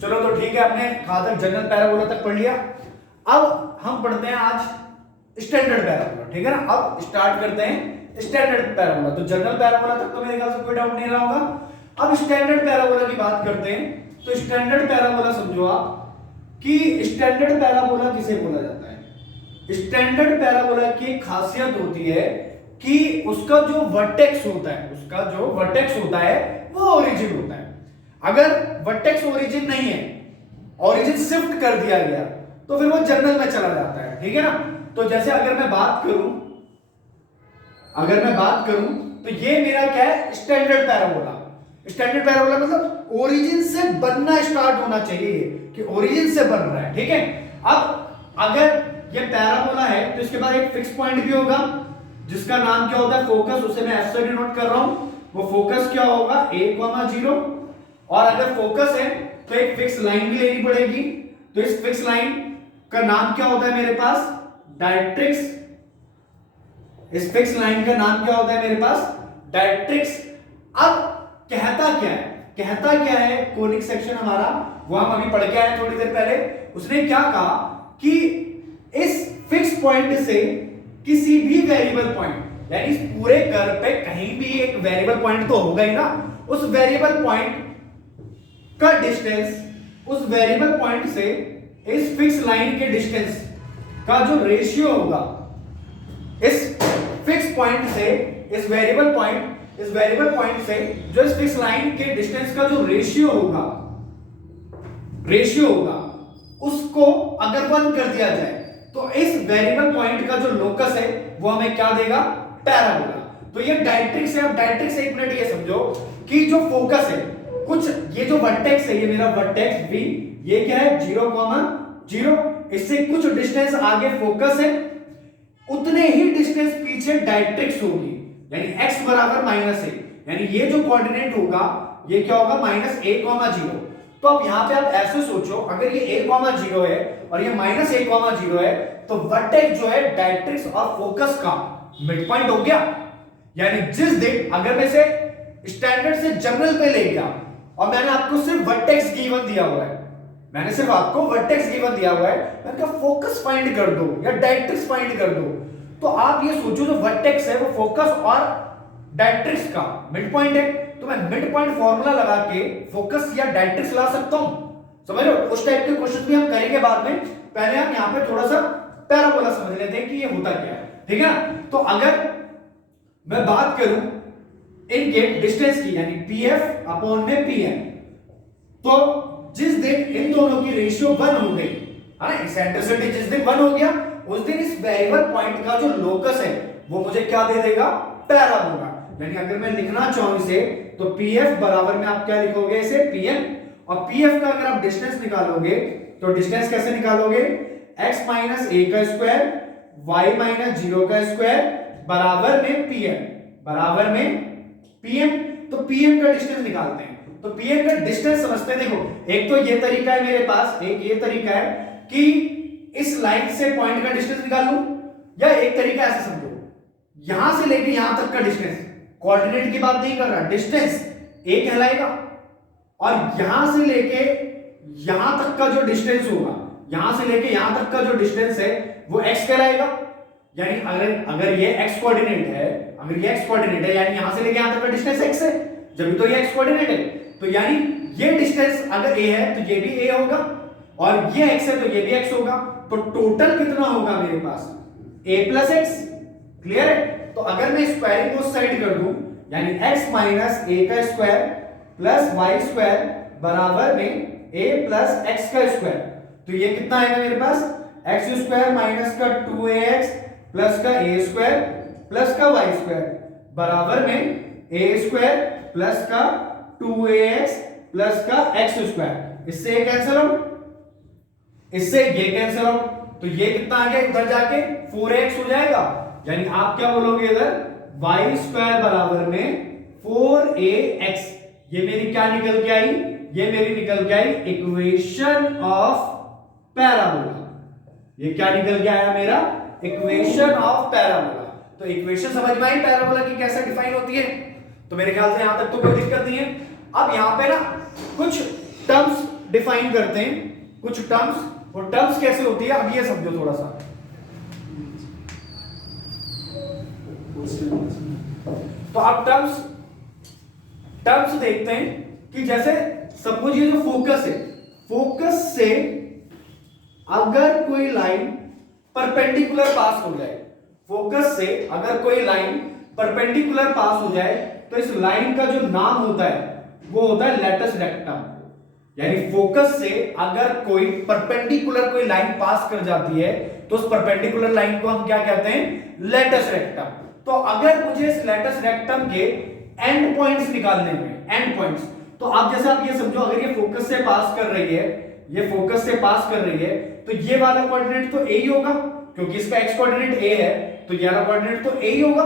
चलो तो ठीक है, आपने कहां तक जनरल पैराबोला तक पढ़ लिया। अब हम पढ़ते हैं आज स्टैंडर्ड पैराबोला, ठीक है ना। अब स्टार्ट करते हैं स्टैंडर्ड पैराबोला। तो जनरल पैराबोला तक तो मेरे ख्याल से कोई डाउट नहीं रहा होगा। अब स्टैंडर्ड पैराबोला की बात करते हैं। तो स्टैंडर्ड पैराबोला समझो आप कि स्टैंडर्ड पैराबोला किसे बोला जाता है। स्टैंडर्ड पैराबोला की खासियत होती है कि उसका जो वर्टेक्स होता है, उसका जो वर्टेक्स होता है वो ओरिजिन होता है। अगर वर्टेक्स ओरिजिन नहीं है, ओरिजिन शिफ्ट कर दिया गया, तो फिर वो जनरल में चला जाता है, ठीक है ना। तो जैसे अगर मैं बात करूं तो ये मेरा क्या है, स्टैंडर्ड पैराबोला। स्टैंडर्ड पैराबोला मतलब ओरिजिन से बनना स्टार्ट होना चाहिए, कि ओरिजिन से बन रहा है, ठीक है। अब अगर ये पैराबोला है तो इसके बाद एक फिक्स पॉइंट भी होगा जिसका नाम क्या होता है, फोकस। उसे मैं एफ से डिनोट कर रहा हूं। वो फोकस क्या होगा, a,0। और अगर फोकस है तो एक फिक्स लाइन भी लेनी पड़ेगी। तो इस फिक्स लाइन का नाम क्या होता है मेरे पास, डायरेक्ट्रिक्स। इस फिक्स लाइन का नाम क्या होता है मेरे पास, डायरेक्ट्रिक्स। अब कहता क्या है कोनिक सेक्शन हमारा, वो हम अभी पढ़ के आए थोड़ी देर पहले। उसने क्या कहा कि इस फिक्स पॉइंट से किसी भी वेरिएबल पॉइंट, यानी इस पूरे कर्व पे कहीं भी एक वेरिएबल पॉइंट तो होगा ही ना, उस वेरिएबल पॉइंट का डिस्टेंस, उस वेरिएबल पॉइंट से इस फिक्स लाइन के डिस्टेंस का जो रेशियो होगा, इस फिक्स पॉइंट से इस वेरिएबल पॉइंट से जो इस फिक्स लाइन के डिस्टेंस का जो रेशियो होगा, उसको अगर 1 कर दिया जाए तो इस वेरिएबल पॉइंट का जो लोकस है वो हमें क्या देगा, पैराबोला। तो ये डायरेक्ट्रिक्स है। अब डायरेक्ट्रिक्स एक मिनट ये समझो कि जो फोकस है, कुछ ये जो वर्टेक्स है, ये मेरा वर्टेक्स भी, ये क्या है 0,0, इससे कुछ डिस्टेंस आगे फोकस है, उतने ही डिस्टेंस पीछे डायरेक्ट्रिक्स होगी, यानी x बराबर -a, यानी ये जो कोऑर्डिनेट होगा ये क्या होगा, -a,0। तो अब यहां पे आप ऐसे सोचो, अगर ये a,0 है और ये -a,0 है, तो वर्टेक्स जो है डायरेक्ट्रिक्स और फोकस का मिड पॉइंट हो गया। यानी जिस दिन अगर मैं इसे स्टैंडर्ड से जनरल पे ले गया और मैंने आपको सिर्फ वर्टेक्स गिवन दिया हुआ है, मैंने कहा फोकस फाइंड कर दो या डायरेक्ट्रिक्स फाइंड कर दो, तो आप ये सोचो जो वर्टेक्स है वो फोकस और डायरेक्ट्रिक्स का मिड पॉइंट है। तो मैं मिड पॉइंट फॉर्मूला लगा के फोकस या डायरेक्ट्रिक्स ला सकता हूं, समझ रहे हो। उस टाइप के क्वेश्चन भी हम करेंगे बाद में। पहले हम यहां पे थोड़ा सा पैराबोला समझ लेते हैं कि ये होता क्या है, ठीक है। तो अगर मैं बात करूं इनके डिस्टेंस की, यानी pf अपॉन में pm, तो जिस दिन इन दोनों की रेशियो 1 हो गई, है ना, इसेंट्रिसिटी जिस दिन 1 हो गया, उस दिन इस वेरिएबल पॉइंट का जो लोकस है वो मुझे क्या दे देगा, पैराबोला। यानी अगर मैं लिखना चाहूं इसे, तो pf बराबर में आप क्या लिखोगे, इसे pm। और pf का अगर आप डिस्टेंस निकालोगे तो डिस्टेंस कैसे निकालोगे, x माइनस a का स्क्वायर y माइनस 0 का स्क्वायर बराबर में pm। तो pm का डिस्टेंस निकालते हैं। तो pm का डिस्टेंस समझते हैं। देखो, एक तो ये तरीका है मेरे पास, एक ये तरीका है कि इस लाइन से पॉइंट का डिस्टेंस निकाल लूं, या एक तरीका ऐसे समझो, यहां से लेके यहां तक का डिस्टेंस, कोऑर्डिनेट की बात नहीं कर रहा, डिस्टेंस a कहलाएगा, और यहां से लेके यहां तक का जो डिस्टेंस होगा, यहां से लेके यहां तक का जो डिस्टेंस है वो x कहलाएगा। यानी अगर ये x कोऑर्डिनेट है, यानी यहां से लेके यहां तक का डिस्टेंस x है, जब तो ये x कोऑर्डिनेट है। तो यानी ये डिस्टेंस अगर a है तो ये भी a होगा, और ये x है तो ये भी x होगा। तो टोटल कितना होगा मेरे पास, a प्लस x। क्लियर है। तो अगर मैं स्क्वायरिंग को साइड कर दूं, यानी x माइनस a का स्क्वायर प्लस y स्क्वायर बराबर में a प्लस x का स्क्वायर, तो ये कितना आएगा मेरे पास, x स्क्वायर माइनस का 2ax प्लस का a स्क्वायर प्लस का y स्क्वायर बराबर में a स्क्वायर प्लस का 2ax प्लस का x स्क्वायर। इससे ये कैंसिल आउट, इससे ये कैंसिल आउट, तो ये कितना आ गया, उधर जाके 4x हो जाएगा। यानी आप क्या बोलोगे इधर, y स्क्वायर बराबर में 4ax। ये मेरी क्या निकल के आई, ये मेरी निकल के आई इक्वेशन ऑफ पैराबोला। ये क्या निकल के आया मेरा, इक्वेशन ऑफ पैराबोला। तो इक्वेशन समझ में आई पैराबोला की कैसे डिफाइन होती है। तो मेरे ख्याल से यहां तक तो कोई दिक्कत नहीं है। अब यहां पे ना कुछ टर्म्स डिफाइन करते हैं, कुछ टर्म्स, और टर्म्स कैसे होती है अब ये समझो थोड़ा सा। तो आप टर्म्स देखते हैं कि जैसे सपोज ये जो फोकस है, फोकस से अगर कोई लाइन परपेंडिकुलर पास हो जाए, फोकस से अगर कोई लाइन परपेंडिकुलर पास हो जाए तो इस लाइन का जो नाम होता है वो होता है लेटस रेक्टम। यानी फोकस से अगर कोई परपेंडिकुलर कोई लाइन पास कर जाती है तो उस परपेंडिकुलर लाइन को हम क्या कहते हैं, लेटस रेक्टम। तो अगर मुझे इस लेटस रेक्टम के एंड पॉइंट्स निकालने में, एंड पॉइंट्स, तो आप जैसे आप ये समझो अगर ये फोकस से पास कर रही है, ये फोकस से पास कर रही है, तो ये वाला कोऑर्डिनेट तो ए ही होगा क्योंकि इसका एक्स कोऑर्डिनेट ए है, तो ये वाला कोऑर्डिनेट तो ए ही होगा।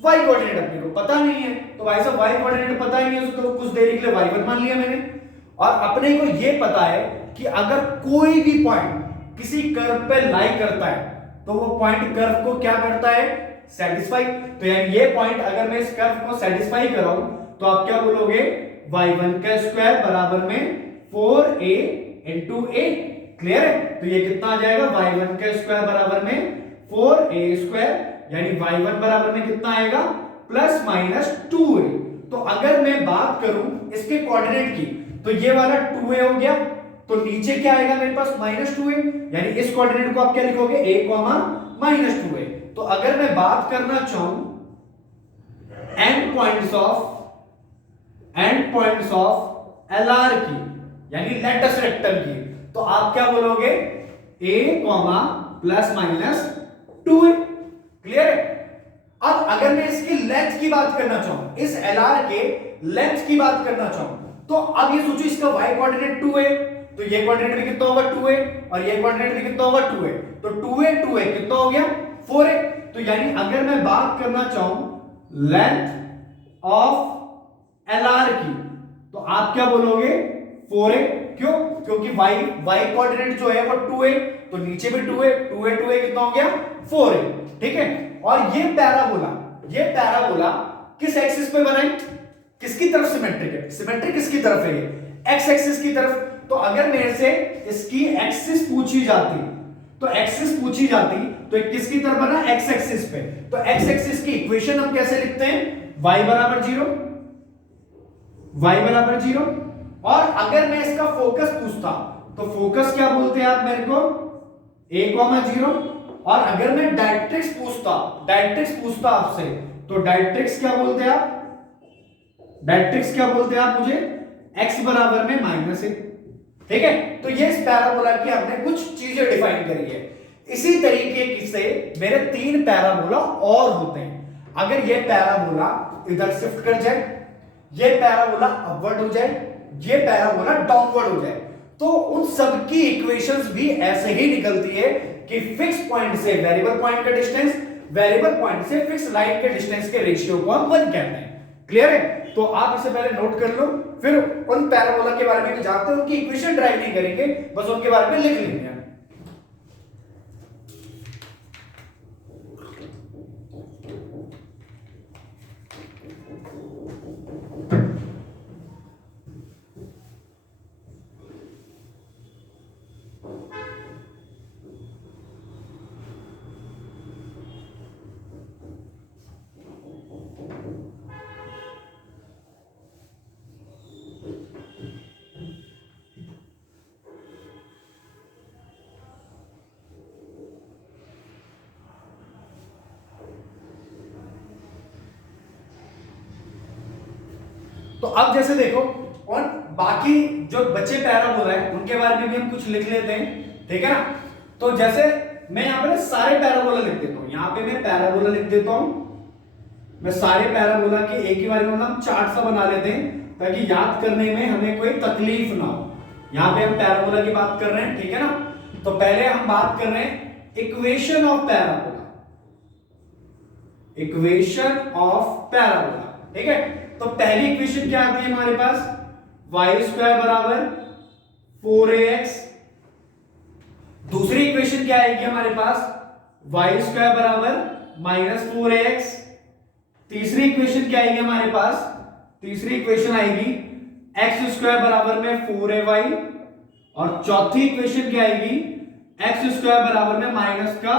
वाई कोऑर्डिनेट अपने को पता नहीं है, तो भाई साहब वाई कोऑर्डिनेट पता ही नहीं है तो कुछ देरी के लिए y1 मान लिया मैंने। और अपने को ये पता है कि अगर कोई भी पॉइंट किसी कर्व पे लाई करता है तो वो पॉइंट कर्व को क्या करता है, सेटिस्फाई। तो यानी ये पॉइंट अगर मैं इस कर्व को सेटिस्फाई कराऊं तो आप क्या बोलोगे, y1 का स्क्वायर बराबर में 4a into a। क्लियर है? तो ये कितना आ जाएगा, y1 का स्क्वायर बराबर में 4a स्क्वायर, यानी y1 बराबर में कितना आएगा, प्लस माइनस 2a। तो अगर मैं बात करूं इसके कोऑर्डिनेट की तो ये वाला 2a हो गया, तो नीचे क्या आएगा मेरे पास, माइनस 2a, यानी इस कोऑर्डिनेट को आप क्या लिखोगे, a, माइनस 2a। तो अगर मैं बात करना चाहूं एंड पॉइंट्स ऑफ LR की, यानी लेटस रेक्टम की, तो आप क्या बोलोगे, a, plus minus 2a। Clear है? अब अगर मैं इसकी लेंथ की बात करना चाहूं, इस LR के लेंथ की बात करना चाहूं, तो अब ये सोचो इसका y कोऑर्डिनेट 2 है, तो ये कोऑर्डिनेट भी कितना होगा 2 है, और ये कोऑर्डिनेट भी कितना होगा 2 है, तो 2 है कितना हो गया 4 है। तो यानी अगर मैं बात करना चाहूं लेंथ ऑफ LR की, तो आप क्या बोलोगे, 4 है। क्यों? क्योंकि y कोऑर्डिनेट जो है वो 2 है, तो नीचे भी 2 है, 2 है कितना हो गया 4 है। ठीक है? और ये पैराबोला किस एक्सिस पे बना है, किसकी तरफ सिमेट्रिक है, सिमेट्रिक किसकी तरफ है, ये एक्स एक्सिस की तरफ। तो अगर मेरे से इसकी एक्सिस पूछी जाती, तो ये किसकी तरफ बना, एक्स एक्सिस पे। तो एक्स एक्सिस की इक्वेशन हम कैसे लिखते हैं, y बराबर 0। और अगर मैं इसका फोकस पूछता तो फोकस क्या बोलते हैं आप मेरे को, a, 0। और अगर मैं डायरेक्ट्रिक्स पूछता आपसे, तो डायरेक्ट्रिक्स क्या बोलते हैं आप, मुझे x बराबर में माइनस है। ठीक है? तो ये इस पैराबोला की हमने कुछ चीजें डिफाइन करी है। इसी तरीके से मेरे 3 पैराबोला और होते हैं। अगर ये पैराबोला इधर शिफ्ट कर जाए, ये पैराबोला अपवर्ड हो जाए, ये पैराबोला डाउनवर्ड हो जाए, तो उन सब की इक्वेशंस भी ऐसे ही निकलती है कि फिक्स पॉइंट से वेरिएबल पॉइंट का डिस्टेंस, वेरिएबल पॉइंट से फिक्स लाइन के डिस्टेंस के रेशियो को हम 1 कहते हैं। क्लियर है? तो आप इसे पहले नोट कर लो, फिर उन पैराबोला के बारे में जानते हैं, उनकी इक्वेशन ड्राइव नहीं करेंगे, बस उनके बारे में लिख लेंगे। तो अब जैसे देखो, और बाकी जो बच्चे पैराबोला है उनके बारे में भी हम कुछ लिख लेते हैं। ठीक है ना? तो जैसे मैं यहां पे सारे पैराबोला लिख देता हूं, यहां पे मैं पैराबोला लिख देता हूं, मैं सारे पैराबोला के एक ही बारे में हम चार्ट सा बना लेते हैं ताकि याद करने में हमें कोई तकलीफ ना हो। यहां पे हम पैराबोला की बात कर रहे हैं, ठीक है ना? तो पहले हम बात कर रहे हैं इक्वेशन ऑफ पैराबोला। ठीक है? तो पहली इक्वेशन क्या आती है हमारे पास, y स्क्वायर बराबर 4ax। दूसरी इक्वेशन क्या आएगी हमारे पास, y स्क्वायर बराबर -4ax। तीसरी इक्वेशन क्या आएगी हमारे पास, तीसरी इक्वेशन आएगी एक्स स्क्वायर बराबर में 4ay, और चौथी इक्वेशन क्या आएगी एक्स स्क्वायर बराबर में माइनस का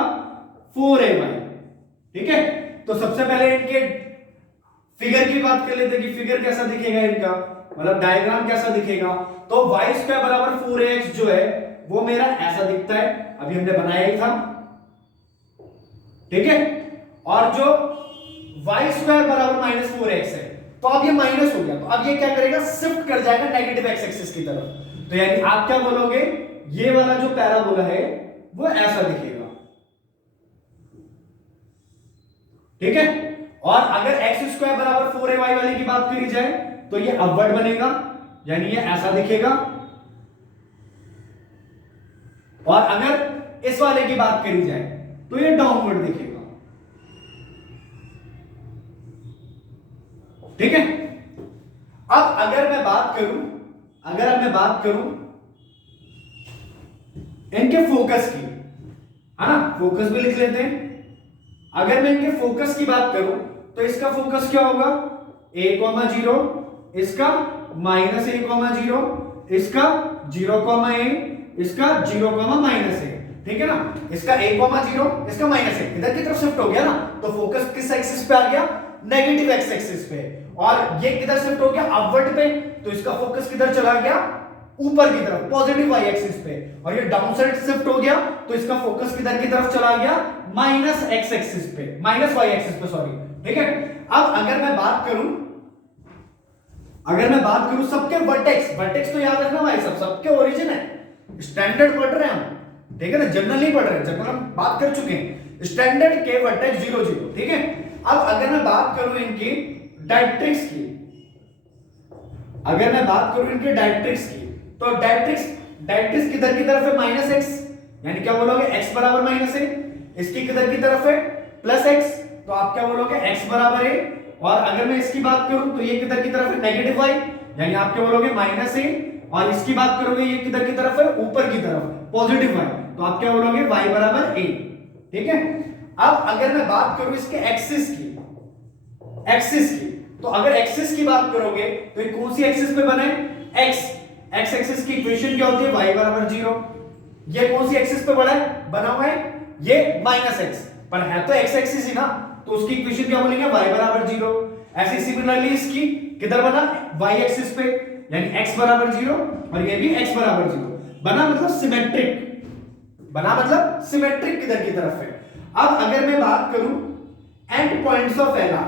4ay। ठीक है, तो सबसे पहले इनके फिगर की बात कर लेते हैं कि फिगर कैसा दिखेगा इनका, मतलब डायग्राम कैसा दिखेगा। तो y स्क्वायर बराबर 4ax जो है वो मेरा ऐसा दिखता है, अभी हमने बनाया ही था। ठीक है, और जो y स्क्वायर बराबर माइनस 4x है, तो अब ये माइनस हो गया, तो अब ये क्या करेगा, शिफ्ट कर जाएगा नेगेटिव एक्स एक्सिस की तरफ। तो यानी आप क्या बोलोगे, ये वाला जो पैराबोला है वो ऐसा दिखेगा। ठीक है, और अगर एक्स स्क्वायर बराबर 4ay वाले की बात करी जाए तो ये अपवर्ड बनेगा, यानी ये ऐसा दिखेगा। और अगर इस वाले की बात करी जाए तो ये डाउनवर्ड दिखेगा। ठीक है, अब अगर मैं बात करूं इनके फोकस की, है ना, फोकस भी लिख लेते हैं। अगर मैं इनके फोकस की बात करूं तो इसका फोकस क्या होगा, a,0, इसका -a,0, इसका 0,a, इसका 0,-a। ठीक है ना, इसका a,0, इसका -a, इधर की तरफ शिफ्ट हो गया ना, तो फोकस किस एक्सिस पे आ गया, नेगेटिव एक्स एक्सिस पे। और ये किधर शिफ्ट हो गया, अपवर्ड पे, तो इसका फोकस किधर चला गया, ऊपर की तरफ, पॉजिटिव वाई एक्सिस पे। और ये डाउन साइड शिफ्ट हो गया तो इसका फोकस किधर की तरफ चला गया, माइनस एक्स एक्सिस पे, माइनस वाई एक्सिस पे, सॉरी। ठीक है, अब अगर मैं बात करूं सबके वर्टेक्स तो याद रखना भाई, सबके ओरिजिन है, स्टैंडर्ड पढ़ रहे हैं हम। ठीक है ना, जनरल नहीं पढ़ रहे, जनरल हम बात कर चुके हैं, स्टैंडर्ड के वर्टेक्स 0 0। ठीक है, अब अगर मैं बात करूं इनकी डायरेक्ट्रिक्स की, तो डायरेक्ट्रिक्स किधर की तरफ है, -x, यानी क्या बोलोगे, x बराबर -a। इसकी किधर की तरफ है, +x, तो आप क्या बोलोगे, x बराबर a। और अगर मैं इसकी बात करूं तो ये किधर की तरफ है, नेगेटिव y, यानी आप क्या बोलोगे, -a। और इसकी बात करोगे ये किधर की तरफ है, ऊपर की तरफ, पॉजिटिव y, तो आप क्या बोलोगे, y बराबर a। ठीक है, अब अगर मैं बात करूं इसके एक्सिस की, तो अगर एक्सिस की बात करोगे तो ये कौन सी एक्सिस पे बना है, x एक्सिस की इक्वेशन क्या होती है, y बराबर 0। ये कौन सी एक्सिस पे बना हुआ है, ये -x, पर है तो x एक्सिस ही ना, तो उसकी इक्वेशन क्या बोलेंगे, y बराबर 0। ऐसे सिमिलरली इसकी किधर बना, y एक्सिस पे, यानी x बराबर 0, और ये भी x बराबर 0 बना, मतलब सिमेट्रिक किधर की तरफ है। अब अगर मैं बात करूं एंड पॉइंट्स ऑफ LR,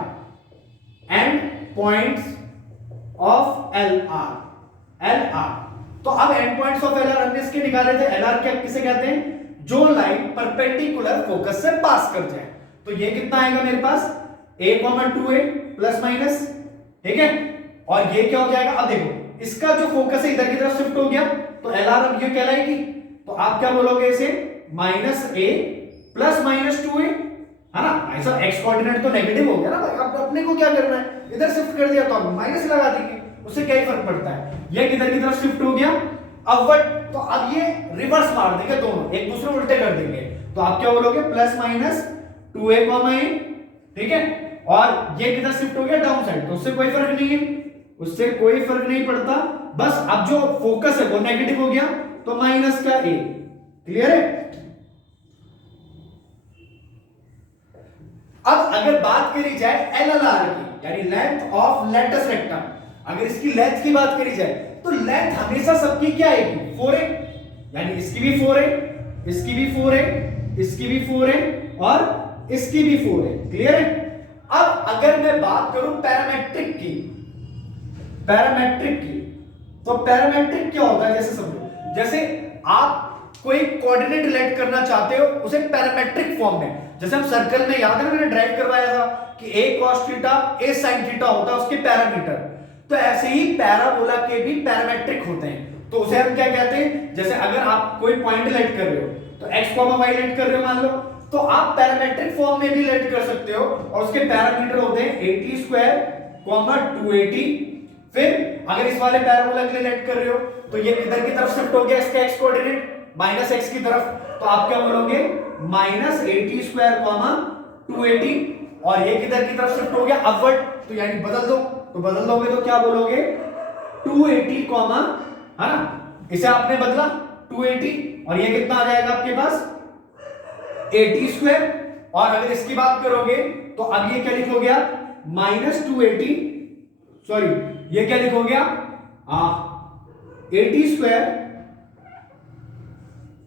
तो अब एंड पॉइंट्स ऑफ LR हमने इसके निकाले थे। LR क्या किसे कहते हैं, जो लाइन परपेंडिकुलर फोकस से पास कर जाए। तो ये कितना आएगा मेरे पास, a,2a प्लस माइनस। ठीक है, और ये क्या हो जाएगा, अब देखो इसका जो फोकस है इधर की तरफ शिफ्ट हो गया, तो LR अब ये कहलाएगी, तो आप क्या बोलोगे इसे, -a प्लस -2a, है ना। ऐसा x कोऑर्डिनेट तो नेगेटिव हो गया ना भाई, अब अपने को क्या करना है, इधर शिफ्ट कर दिया तो आप माइनस लगा देंगे, उससे क्या ही फर्क पड़ता है। ये किधर की तरफ शिफ्ट हो गया, अपवर्ड, तो अब ये रिवर्स मार देंगे, दोनों एक दूसरे उल्टे कर देंगे, तो आप क्या बोलोगे, +-2a,a। ठीक है, और ये किधर शिफ्ट हो गया, डाउन साइड, तो उससे कोई फर्क नहीं पड़ता। बस अब जो फोकस है वो नेगेटिव हो गया, तो माइनस का a। क्लियर है। अब अगर बात करी जाए LLR की, यानी लेंथ ऑफ लेटस रेक्टम, अगर इसकी लेंथ की बात करी जाए तो लेंथ हमेशा सबकी क्या आएगी, 4a, यानी इसकी भी 4a, इसकी भी 4a, इसकी भी 4a, और इसकी भी 4a। क्लियर है। अब अगर मैं बात करूं पैरामेट्रिक की, तो पैरामेट्रिक क्या होता है, जैसे समझो, जैसे आप कोई कोऑर्डिनेट रिलेट करना चाहते हो उसे पैरामेट्रिक फॉर्म में, जैसे हम सर्कल में, याद है मैंने ड्राइव करवाया था कि a cos theta a sin theta होता है उसके पैरामीटर, तो ऐसे ही पैराबोला के भी पैरामेट्रिक होते हैं। तो उसे हम क्या कहते हैं, जैसे अगर आप कोई पॉइंट रिलेट कर रहे हो तो x, y रिलेट कर रहे हो मान लो, तो आप पैरामेट्रिक फॉर्म में भी रिलेट कर सकते हो, और उसके पैरामीटर होते हैं 80², 280। फिर अगर इस वाले पैराबोला के रिलेट कर रहे हो तो ये किधर की तरफ शिफ्ट हो गया, इसका x कोऑर्डिनेट -x की तरफ, तो आप क्या बोलोगे, -80², 280, और ये किधर की तरफ शिफ्ट हो गया, अपवर्ड, तो यानी बदल दो, तो बदल दोगे तो क्या बोलोगे 280 कॉमा, है ना, इसे आपने बदला 280 और ये कितना आ जाएगा आपके पास 80 स्क्वायर। और अगर इसकी बात करोगे तो अब ये क्या लिखोगे आप -280, सॉरी ये क्या लिखोगे आप 80 स्क्वायर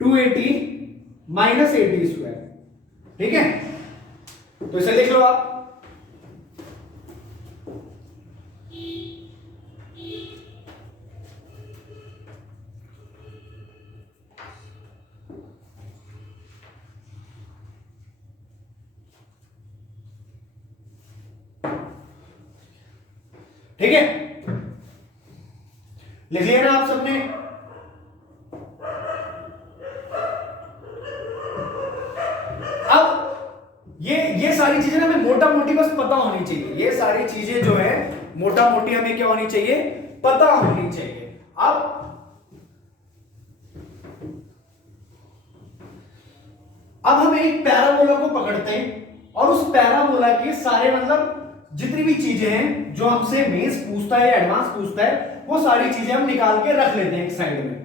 280 -80 स्क्वायर, ठीक है, तो इसे लिख लो आप। ठीक है, लिख लिया ना आप सबने। अब ये सारी चीजें ना हमें मोटा मोटी बस पता होनी चाहिए, ये सारी चीजें जो है मोटा मोटी हमें क्या होनी चाहिए, पता होनी चाहिए। अब हम एक पैराबोला को पकड़ते हैं और उस पैराबोला के सारे मतलब जितनी भी चीजें हैं जो हमसे मेंस पूछता है, एडवांस पूछता है, वो सारी चीजें हम निकाल के रख लेते हैं एक साइड में,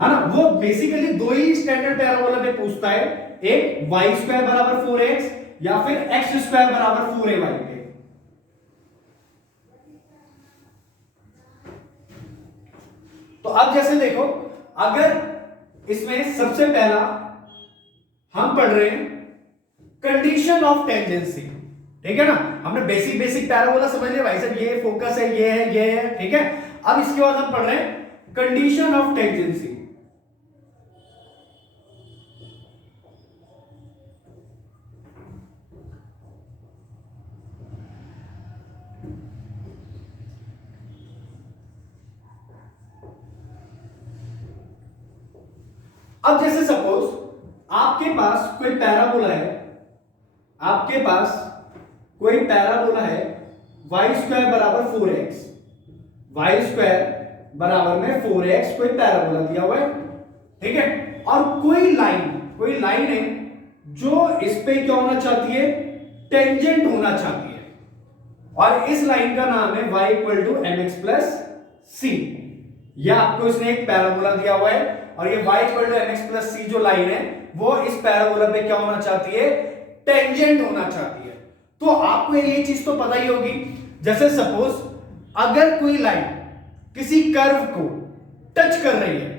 है ना। वो बेसिकली दो ही स्टैंडर्ड पैराबोला पे पूछता है, एक y स्क्वायर बराबर 4x या फिर x स्क्वायर बराबर 4ay पे। तो अब जैसे देखो, अगर इसमें सबसे पहला हम पढ़ रहे हैं कंडीशन ऑफ टेंजेंसी, ठीक है ना, हमने बेसिक पैराबोला समझ लिया भाई साहब, ये फोकस है, ये है, ठीक है। अब इसके बाद हम पढ़ रहे हैं कंडीशन ऑफ टेंजेंसी। अब जैसे सपोज आपके पास कोई पैराबोला है, आपके पास कोई पैराबोला है y स्क्वायर बराबर 4x, y स्क्वायर बराबर में 4x कोई पैराबोला दिया हुआ है, ठीक है। और कोई लाइन है जो इस पे क्या होना चाहती है, टेंजेंट होना चाहती है, और इस लाइन का नाम है y equal to mx plus c. यह आपको इसने एक पैराबोला दिया हुआ है और ये y equal to mx plus c जो लाइन है वो इस पैराबोला पे क्या होना चाहती है, टेंजेंट होना चाहती है। तो आपको ये चीज तो पता ही होगी, जैसे सपोज अगर कोई लाइन किसी कर्व को टच कर रही है,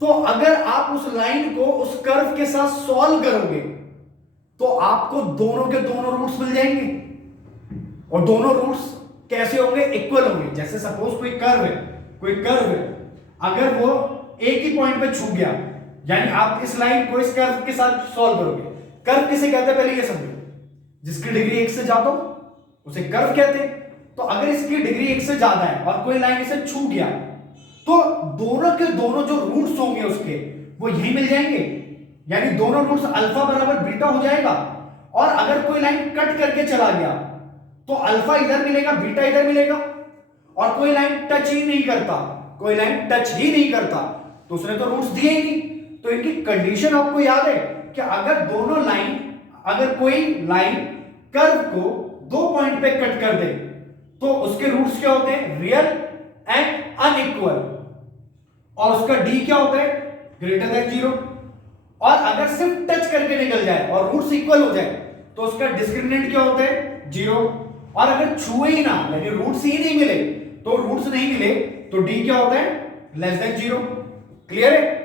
तो अगर आप उस लाइन को उस कर्व के साथ सॉल्व करोगे तो आपको दोनों के दोनों रूट्स मिल जाएंगे, और दोनों रूट्स कैसे होंगे, इक्वल होंगे। जैसे सपोज कोई कर्व है, अगर वो एक ही पॉइंट पे छू गया, यानी आप इस लाइन को इस कर्व के साथ सॉल्व करोगे। कर्व किसे कहते हैं पहले ये समझो, जिसकी डिग्री 1 से ज्यादा हो उसे कर्व कहते हैं। तो अगर इसकी डिग्री 1 से ज्यादा है और कोई लाइन इसे छू गया, तो दोनों के दोनों जो रूट्स होंगे उसके वो यही मिल जाएंगे, यानी दोनों रूट्स अल्फा बराबर बीटा हो जाएगा। और अगर कोई लाइन कट करके चला गया तो अल्फा इधर मिलेगा, बीटा इधर मिलेगा। और कोई लाइन टच ही नहीं करता, तो उसने तो रूट्स दिए ही नहीं। तो इनकी कंडीशन आपको याद है कि अगर कोई लाइन कर्व को दो पॉइंट पे कट कर दे तो उसके रूट्स क्या होते हैं, रियल एंड अनइक्वल, और उसका डी क्या होता है, ग्रेटर देन 0। और अगर सिर्फ टच करके निकल जाए और रूट्स इक्वल हो जाए तो उसका डिस्क्रिमिनेंट क्या होता है, 0। और अगर छुए ही ना, यानी रूट्स ही नहीं मिले, तो रूट्स नहीं मिले तो डी क्या होता है, लेस देन 0। क्लियर है।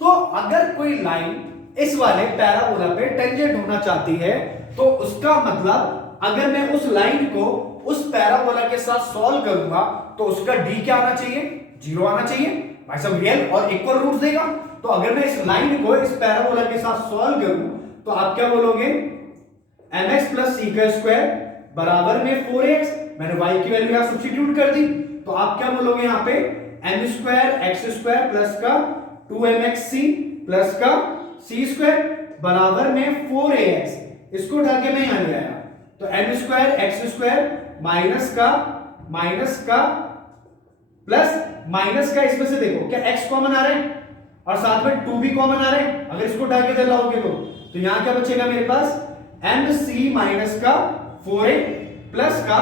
तो अगर कोई लाइन इस वाले पैराबोला पे टेंजेंट होना चाहती है तो उसका मतलब अगर मैं उस लाइन को उस पैराबोला के साथ सॉल्व करूंगा तो उसका डी क्या आना चाहिए, 0 आना चाहिए। भाई साहब रियल और इक्वल रूट्स देगा। तो अगर मैं इस लाइन को इस पैराबोला के साथ सॉल्व करूं तो आप क्या बोलोगे, mx प्लस सी का स्क्वायर बराबर में 4x, मैंने y की वैल्यू यहां सब्स्टिट्यूट कर दी, तो आप क्या बोलोगे यहाँ पे m square x square plus का 2mxc प्लस का c स्क्वायर बराबर में 4ax। इसको उठा के मैं यहां ले आया, तो m square x square minus का प्लस माइनस का, इसमें से देखो क्या x कॉमन आ रहा है और साथ में 2 भी कॉमन आ रहा है। अगर इसको उठा के चलाओगे तो यहां क्या बचेगा मेरे पास, mc माइनस का 4a प्लस का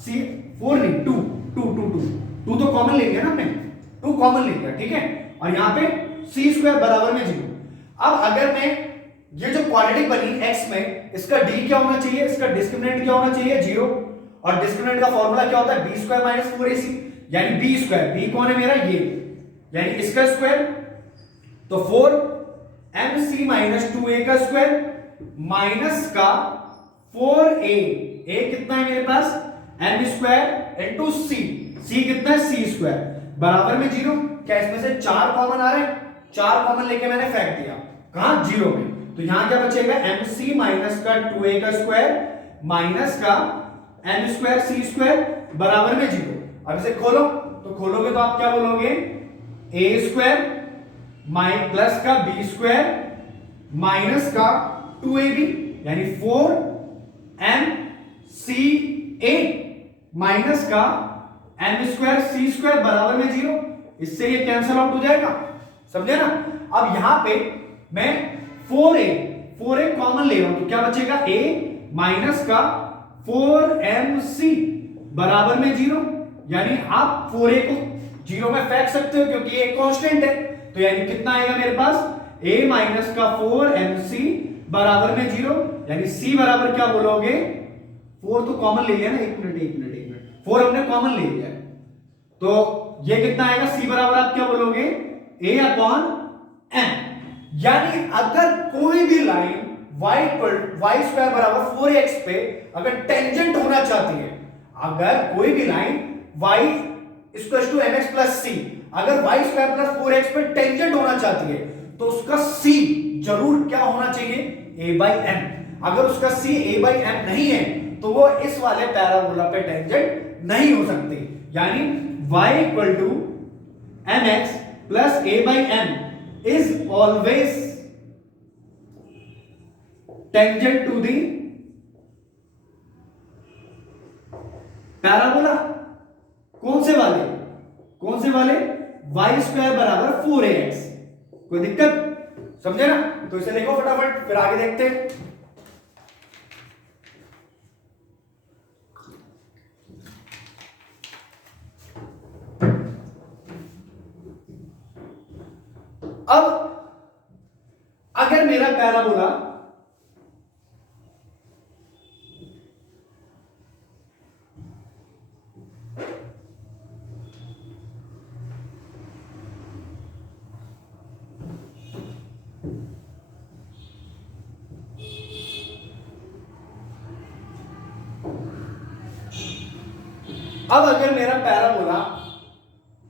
सी, 4 नहीं 2 2 2 2 2 तो कॉमन ले लिया ना हमने, 2 कॉमन ले लिया, ठीक है। और यहां पे सी स्क्वायर बराबर में 0। अब अगर मैं ये जो क्वाड्रेटिक बनी x में, इसका d क्या होना चाहिए, इसका डिस्क्रिमिनेंट क्या होना चाहिए, 0। और डिस्क्रिमिनेंट का फॉर्मूला क्या होता है, b स्क्वायर माइनस 4ac, यानी b स्क्वायर, b कौन है मेरा, ये, यानी इसका स्क्वायर, तो 4mc माइनस 2a का स्क्वायर माइनस का 4a, a कितना है मेरे पास, m स्क्वायर इंटू c कितना है, c स्क्वायर बराबर में 0। क्या इसमें से 4 कॉमन आ रहे हैं, 4 कॉमन लेके मैंने फेंक दिया कहां, 0 में। तो यहां क्या बचेगा, mc माइनस का 2a का स्क्वायर माइनस का m स्क्वायर c स्क्वायर बराबर में 0। अब इसे खोलो, तो खोलोगे तो आप क्या बोलोगे, a स्क्वायर माइनस प्लस का b स्क्वायर माइनस का 2ab, यानी 4mc8 माइनस का m स्क्वायर c स्क्वायर बराबर में 0। इससे ये कैंसिल आउट हो जाएगा, समझे ना। अब यहां पे मैं 4a कॉमन ले रहा हूं, तो क्या बचेगा, a माइनस का 4mc बराबर में 0, यानी आप 4a को 0 में फेंक सकते हो क्योंकि ये कांस्टेंट है। तो यानी कितना आएगा मेरे पास, a माइनस का 4mc बराबर में 0, यानी c बराबर क्या बोलोगे, 4 तो कॉमन ले लिया ना, एक मिनट 4 हमने कॉमन ले लिया, तो ये कितना आएगा, c बराबर आप क्या बोलोगे, a अपॉन m। यानी अगर कोई भी लाइन y स्क्वायर बराबर 4x पे अगर टेंजेंट होना चाहती है, अगर कोई भी line y equal to mx plus c अगर y स्क्वायर प्लस 4x पे टेंजेंट होना चाहती है, तो उसका c जरूर क्या होना चाहिए, a बाई m। अगर उसका c a बाई m नहीं है तो वो इस वाले पैराबोला पे टेंजेंट नहीं हो सकती। यानी y equal to mx plus a by m is always tangent to the parabola। कौन से वाले, y स्क्वायर बराबर 4ax। कोई दिक्कत, समझे ना। तो इसे देखो फटाफट, फिर आगे देखते हैं। अब अगर मेरा पैराबोला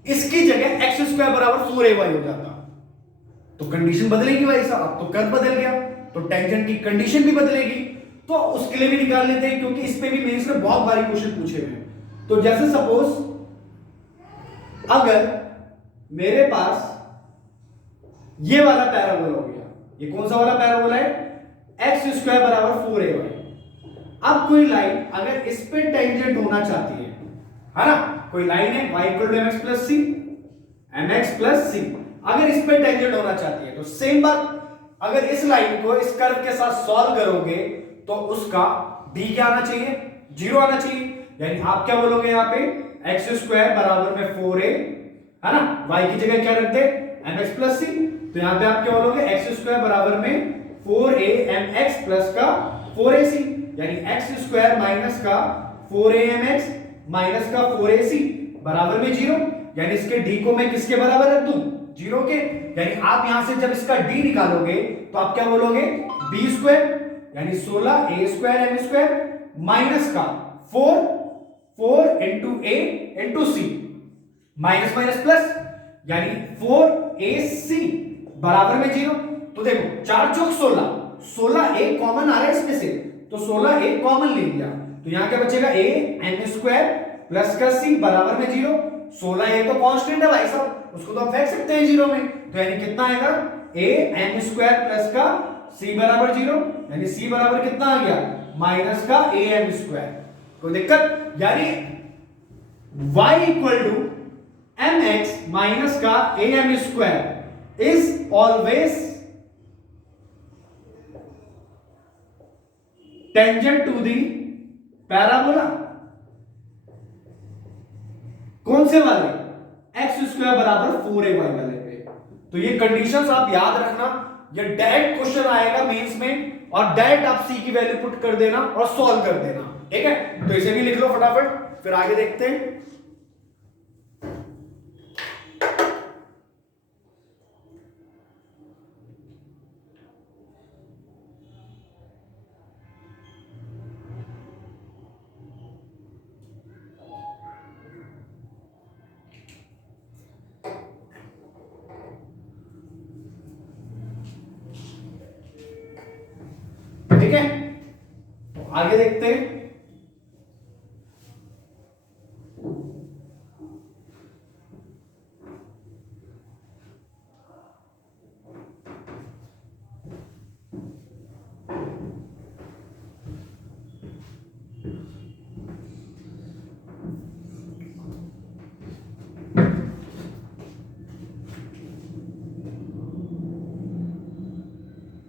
इसकी जगह एक्स स्क्वायर बराबर 4ay हो जाता, तो कंडीशन बदलेगी भाई साहब, तो कर्व बदल गया, तो टेंजेंट की कंडीशन भी बदलेगी। तो उसके लिए भी निकाल लेते हैं, क्योंकि इस पे भी मेंस में बहुत बारी क्वेश्चन पूछे हुए हैं। तो जैसे सपोज अगर मेरे पास ये वाला पैराबोला हो गया, ये कौन सा वाला पैराबोला है, एक्स स्क्वायर बराबर 4ay। अब कोई लाइन अगर इस पे टेंजेंट होना चाहती है ना, कोई लाइन है y equal to mx plus c, mx plus c, अगर इस पे टेंजेंट होना चाहती है तो सेम बात, अगर इस लाइन को इस कर्व के साथ सॉल्व करोगे तो उसका d क्या आना चाहिए, 0 आना चाहिए। यानी आप क्या बोलोगे यहाँ पे, एक्स स्क्वायर बराबर में 4a है ना, y की जगह क्या रखते हैं, mx प्लस c, तो यहाँ पे आप क्या बोलोगे, एक्स स्क्वायर बराबर में 4a mx प्लस का 4ac, यानी एक्स स्क्वायर माइनस का 4a mx माइनस का 4ac बराबर में 0। यानी इसके d को मैं किसके बराबर रख दूं, 0 के। यानी आप यहां से जब इसका d निकालोगे तो आप क्या बोलोगे, b स्क्वायर यानी 16a square m square minus का 4 into a into c minus minus plus, यानी 4ac बराबर में 0। तो देखो 4 चौक 16a कॉमन आ रहा है इसमें से, तो 16a कॉमन ले लिया, तो यहां क्या बचेगा, a n स्क्वायर प्लस का c बराबर में 0। 16a तो कांस्टेंट है भाई साहब, उसको तो हम फेंक सकते हैं 0 में, तो यानी कितना आएगा, a n स्क्वायर प्लस का c बराबर 0, यानी c बराबर कितना आ गया, माइनस का a m स्क्वायर। कोई दिक्कत, यानी y equal to mx minus का a m square is always tangent to the parabola कौन से वाले, एक्स स्क्वायर बराबर 4ay वाले पे। तो ये कंडीशंस आप याद रखना, ये डायरेक्ट क्वेश्चन आएगा मेंस में और डायरेक्ट आप सी की वैल्यू पुट कर देना और सॉल्व कर देना, ठीक है। तो इसे भी लिख लो फटाफट, फिर आगे देखते हैं। ठीक है, तो आगे देखते हैं।